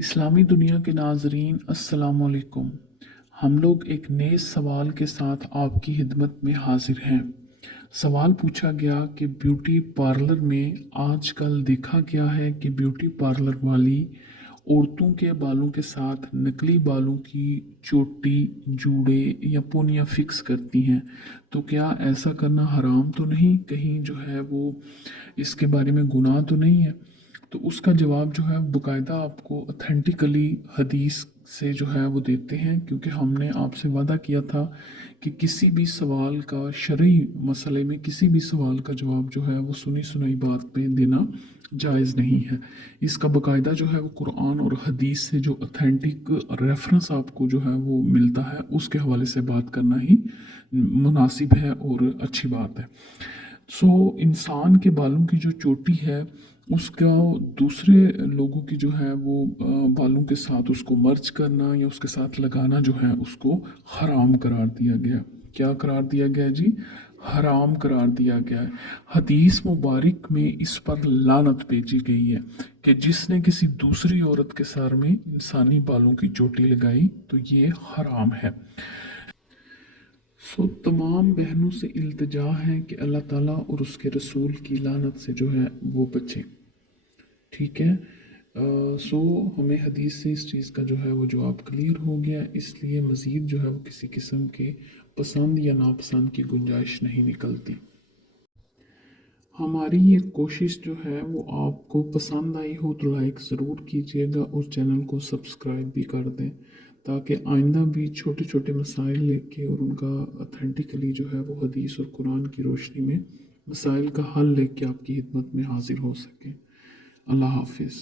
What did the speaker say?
इस्लामी दुनिया के नाज़रीन अस्सलाम वालेकुम। हम लोग एक नए सवाल के साथ आपकी खिदमत में हाजिर हैं। सवाल पूछा गया कि ब्यूटी पार्लर में आजकल देखा गया है कि ब्यूटी पार्लर वाली औरतों के बालों के साथ नकली बालों की चोटी, जूड़े या पोनियाँ फिक्स करती हैं। तो क्या ऐसा करना हराम तो नहीं? कहीं जो है वो इसके बारे में गुनाह तो नहीं है? तो उसका जवाब जो है बाकायदा आपको ऑथेंटिकली हदीस से जो है वो देते हैं, क्योंकि हमने आपसे वादा किया था कि किसी भी सवाल का शरई मसले में किसी भी सवाल का जवाब जो है वो सुनी सुनाई बात पे देना जायज़ नहीं है। इसका बाकायदा जो है वो कुरान और हदीस से जो ऑथेंटिक रेफरेंस आपको जो है वो मिलता है उसके हवाले से बात करना ही मुनासिब है और अच्छी बात है। इंसान के बालों की जो चोटी है उसका दूसरे लोगों की जो है वो बालों के साथ उसको मर्ज करना या उसके साथ लगाना जो है उसको हराम करार दिया गया। क्या करार दिया गया जी? हराम करार दिया गया है। हदीस मुबारक में इस पर लानत भेजी गई है कि जिसने किसी दूसरी औरत के सर में इंसानी बालों की चोटी लगाई तो ये हराम है। तमाम बहनों से इल्तिजा है कि अल्लाह ताला और उसके रसूल की लानत से जो है वो बचें। ठीक है। हमें हदीस से इस चीज़ का जो है वो जवाब क्लियर हो गया, इसलिए मज़ीद जो है वो किसी किस्म के पसंद या नापसंद की गुंजाइश नहीं निकलती। हमारी ये कोशिश जो है वो आपको पसंद आई हो तो लाइक ज़रूर कीजिएगा और चैनल को सब्सक्राइब भी कर दें, ताकि आइंदा भी छोटे छोटे मसाइल लेके और उनका अथेंटिकली जो है वो हदीस और कुरान की रोशनी में मसाइल का हल लेके आपकी खिदमत में हाजिर हो सकें। अल्लाह हाफिज़।